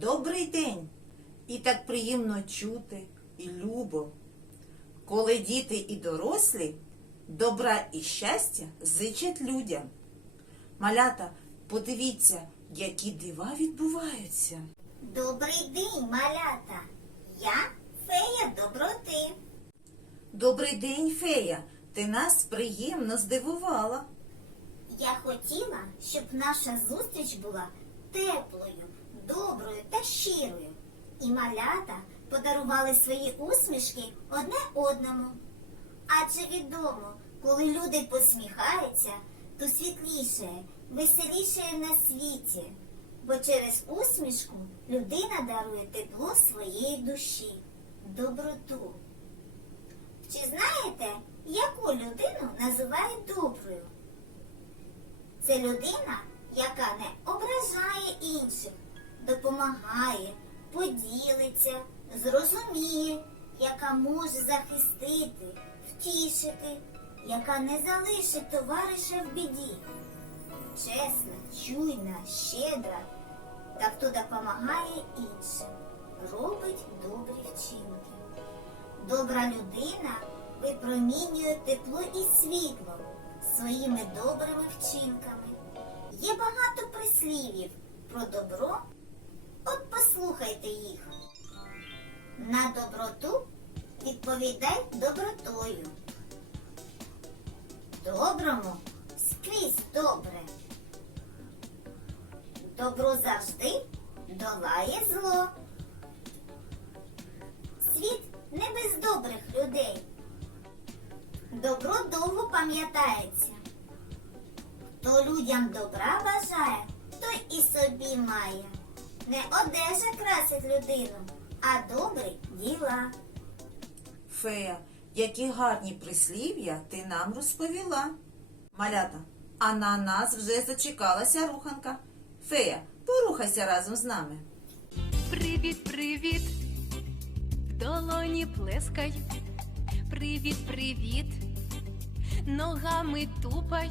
Добрий день! І так приємно чути і любо, коли діти і дорослі добра і щастя зичать людям. Малята, подивіться, які дива відбуваються. Добрий день, малята. Я фея доброти. Добрий день, фея! Ти нас приємно здивувала. Я хотіла, щоб наша зустріч була теплою, доброю та щирою. І малята подарували свої усмішки одне одному. Адже відомо, коли люди посміхаються, то світліше, веселіше на світі. Бо через усмішку людина дарує тепло своєї душі, доброту. Чи знаєте, яку людину називають доброю? Це людина, яка не ображає інших, допомагає, поділиться, зрозуміє, яка може захистити, втішити, яка не залишить товариша в біді. Чесна, чуйна, щедра, та хто допомагає іншим, робить добрі вчинки. Добра людина випромінює тепло і світло своїми добрими вчинками. Є багато прислів'їв про добро. От послухайте їх. На доброту відповідай добротою. Доброму скрізь добре. Добро завжди долає зло. Світ не без добрих людей. Добро довго пам'ятається. Хто людям добра бажає, той і собі має. Не одежа красить людину, а добрі діла. Фея, які гарні прислів'я ти нам розповіла. Малята, а на нас вже зачекалася руханка. Фея, порухайся разом з нами. Привіт, привіт, в долоні плескай. Привіт, привіт, ногами тупай,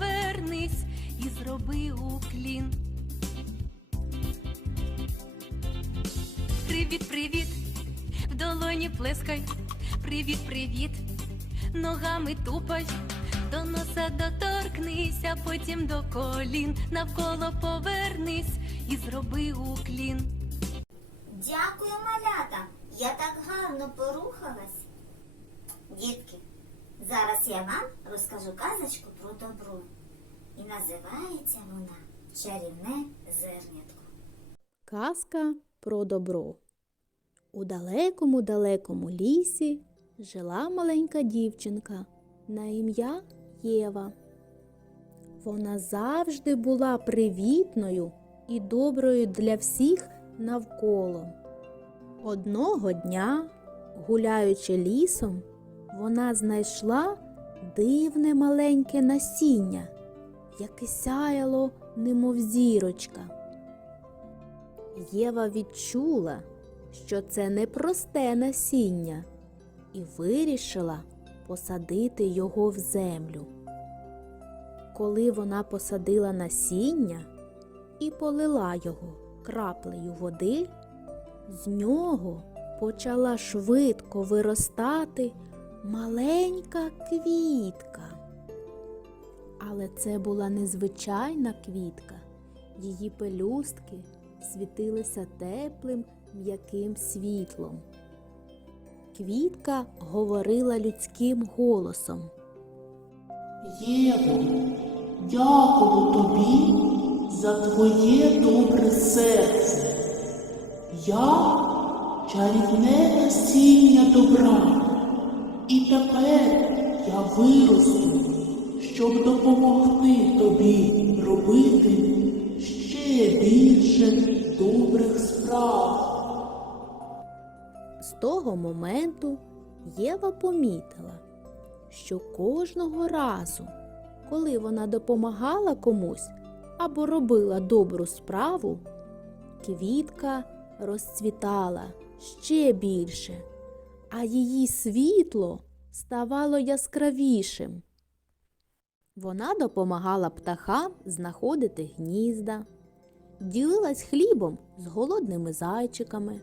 плескай. Привіт, привіт, ногами тупай, до носа доторкнись, а потім до колін, навколо повернись і зроби уклін. Дякую, малята. Я так гарно порухалась. Дітки, зараз я вам розкажу казочку про добро. І називається вона Чарівне зернятко. Казка про добро. У далекому далекому лісі жила маленька дівчинка на ім'я Єва. Вона завжди була привітною і доброю для всіх навколо. Одного дня, гуляючи лісом, вона знайшла дивне маленьке насіння, яке сяяло, немов зірочка. Єва відчула, що це не просте насіння, і вирішила посадити його в землю. Коли вона посадила насіння і полила його краплею води, з нього почала швидко виростати маленька квітка. Але це була незвичайна квітка. Її пелюстки світилися теплим м'яким світлом. Квітка говорила людським голосом. Єво, дякую тобі за твоє добре серце. Я чарівне насіння добра, і тепер я виросту, щоб допомогти тобі робити ще більше добрих справ. Того моменту Єва помітила, що кожного разу, коли вона допомагала комусь або робила добру справу, квітка розцвітала ще більше, а її світло ставало яскравішим. Вона допомагала птахам знаходити гнізда, ділилась хлібом з голодними зайчиками,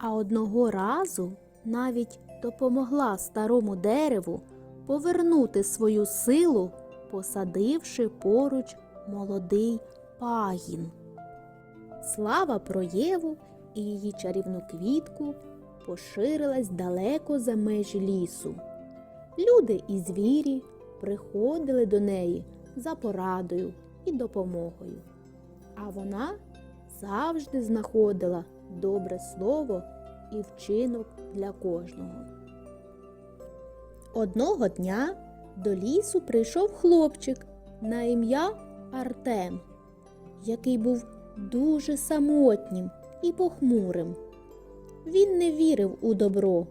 а одного разу навіть допомогла старому дереву повернути свою силу, посадивши поруч молодий пагін. Слава про Єву і її чарівну квітку поширилась далеко за межі лісу. Люди і звірі приходили до неї за порадою і допомогою, а вона завжди знаходила добре слово і вчинок для кожного. Одного дня до лісу прийшов хлопчик на ім'я Артем, який був дуже самотнім і похмурим. Він не вірив у добро,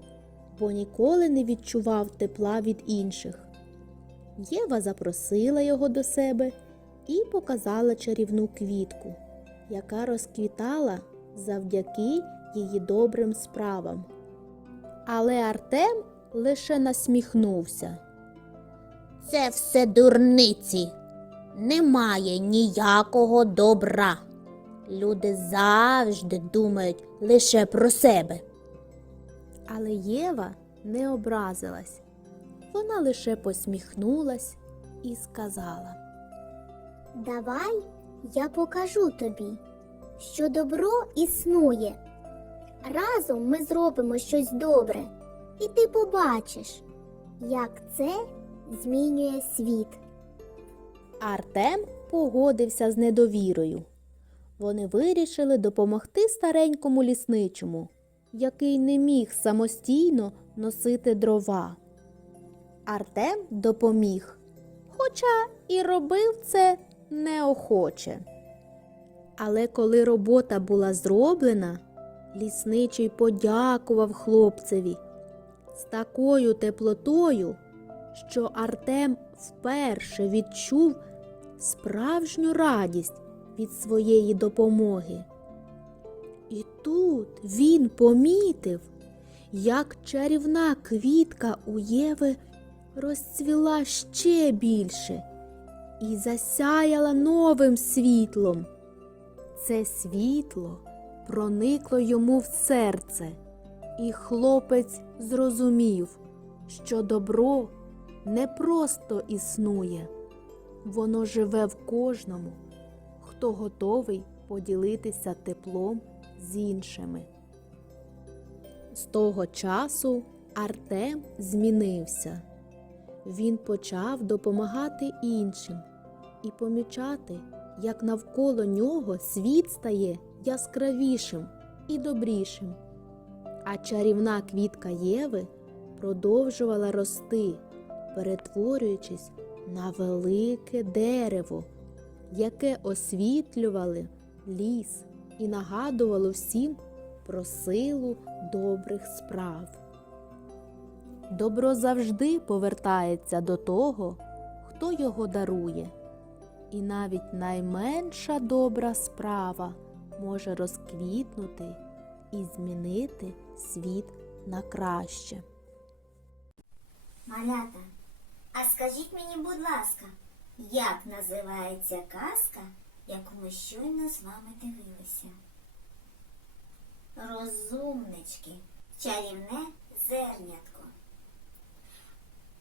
бо ніколи не відчував тепла від інших. Єва запросила його до себе і показала чарівну квітку, яка розквітала завдяки її добрим справам. Але Артем лише насміхнувся. Це все дурниці. Немає ніякого добра. Люди завжди думають лише про себе. Але Єва не образилась. Вона лише посміхнулась і сказала. Давай я покажу тобі, що добро існує. Разом ми зробимо щось добре, і ти побачиш, як це змінює світ. Артем погодився з недовірою. Вони вирішили допомогти старенькому лісничому, який не міг самостійно носити дрова. Артем допоміг, хоча і робив це неохоче. Але коли робота була зроблена, лісничий подякував хлопцеві з такою теплотою, що Артем вперше відчув справжню радість від своєї допомоги. І тут він помітив, як чарівна квітка у Єви розцвіла ще більше і засяяла новим світлом. Це світло проникло йому в серце, і хлопець зрозумів, що добро не просто існує, воно живе в кожному, хто готовий поділитися теплом з іншими. З того часу Артем змінився. Він почав допомагати іншим і помічати, як навколо нього світ стає яскравішим і добрішим. А чарівна квітка Єви продовжувала рости, перетворюючись на велике дерево, яке освітлювало ліс і нагадувало всім про силу добрих справ. Добро завжди повертається до того, хто його дарує, і навіть найменша добра справа може розквітнути і змінити світ на краще. Малята, а скажіть мені, будь ласка, як називається казка, яку ми щойно з вами дивилися? Розумнички, чарівне зернятко.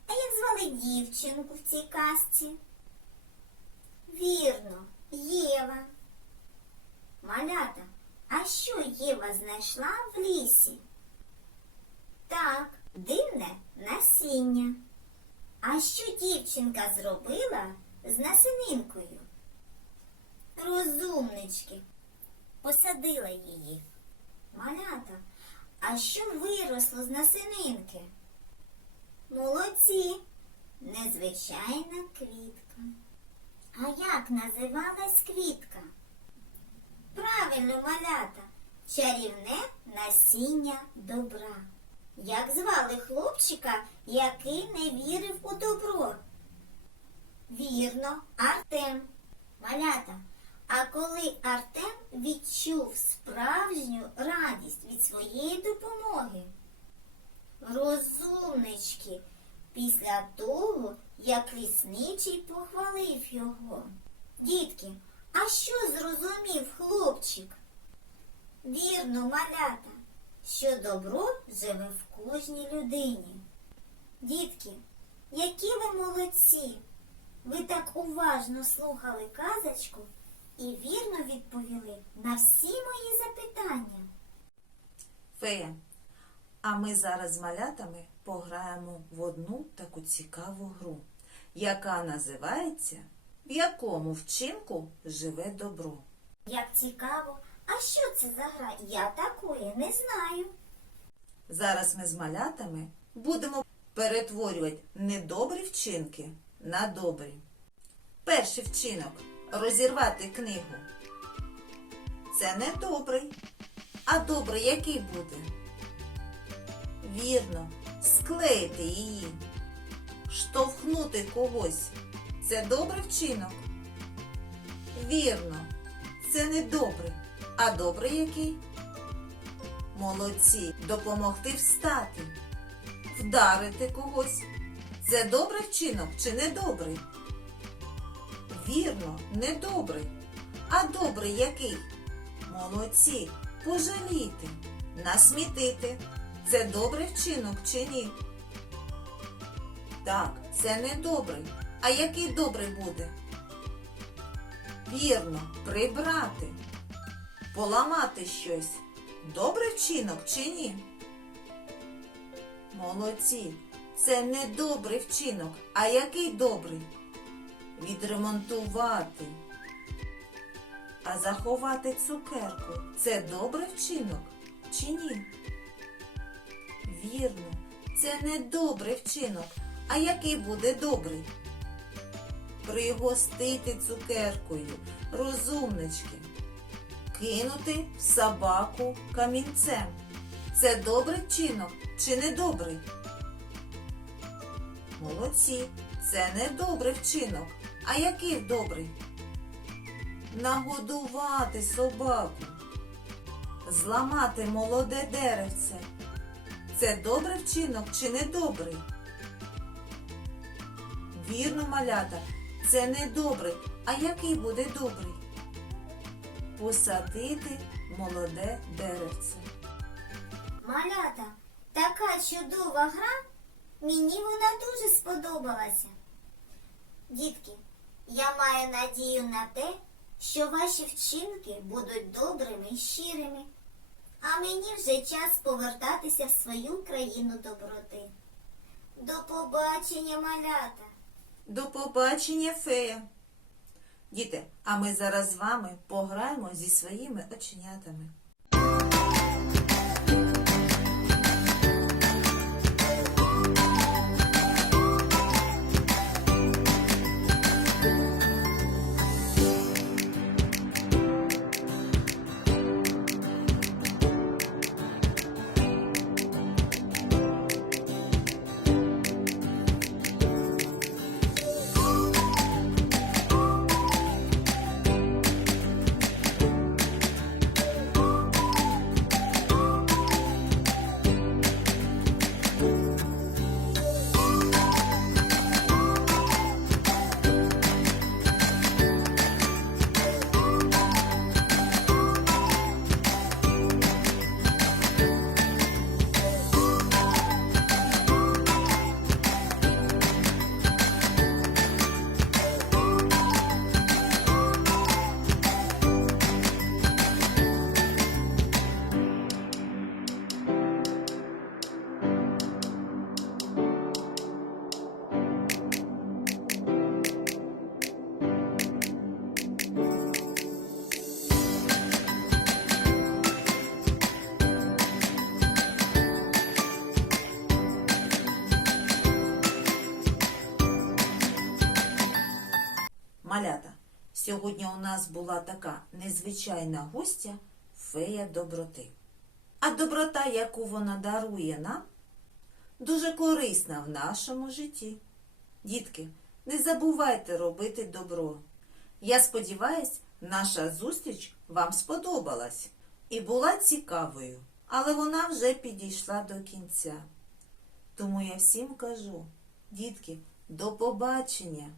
А як звали дівчинку в цій казці? Вірно, Єва. Малята, а що Єва знайшла в лісі? Так, дивне насіння. А що дівчинка зробила з насининкою? Розумнички, посадила її. Малята, а що виросло з насининки? Молодці, незвичайна квітка. А як називалась квітка? Правильно, малята, чарівне насіння добра. Як звали хлопчика, який не вірив у добро? Вірно, Артем. Малята. А коли Артем відчув справжню радість від своєї допомоги? Розумнички, після того, як лісничий похвалив його. Дітки, а що зрозумів хлопчик? Вірно, малята, що добро живе в кожній людині. Дітки, які ви молодці! Ви так уважно слухали казочку і вірно відповіли на всі мої запитання. Фея, а ми зараз з малятами пограємо в одну таку цікаву гру, яка називається В якому вчинку живе добро. Як цікаво, а що це за гра? Я такої не знаю. Зараз ми з малятами будемо перетворювати недобрі вчинки на добрі. Перший вчинок розірвати книгу. Це не добрий. А добрий який буде? Вірно, склеїти її, штовхнути когось. Це добрий вчинок. Вірно, це не добрий. А добрий який? Молодці, допомогти встати, вдарити когось. Це добрий вчинок чи недобрий? Вірно, недобрий. А добрий який? Молодці, пожаліти, насмітити. Це добрий вчинок чи ні? Так, це недобрий. А який добрий буде? Вірно, прибрати, поламати щось. Добрий вчинок чи ні? Молодці. Це не добрий вчинок. А який добрий? Відремонтувати. А заховати цукерку це добрий вчинок чи ні? Вірно, це не добрий вчинок. А який буде добрий? Пригостити цукеркою, розумнички кинути в собаку камінцем. Це добрий вчинок чи недобрий? Молодці, це не добрий вчинок. А який добрий? Нагодувати собаку, зламати молоде деревце. Це добрий вчинок чи недобрий? Вірно, малята, це не добрий. А який буде добрий? посадити молоде деревце. Малята, така чудова гра, мені вона дуже сподобалася. Дітки, я маю надію на те, що ваші вчинки будуть добрими і щирими. А мені вже час повертатися в свою країну доброти. До побачення, малята! До побачення, фея! Діти, а ми зараз з вами пограємо зі своїми оченятами. Малята, сьогодні у нас була така незвичайна гостя фея доброти. А доброта, яку вона дарує нам, дуже корисна в нашому житті. Дітки, не забувайте робити добро. Я сподіваюсь, наша зустріч вам сподобалась і була цікавою, але вона вже підійшла до кінця. Тому я всім кажу, дітки, до побачення!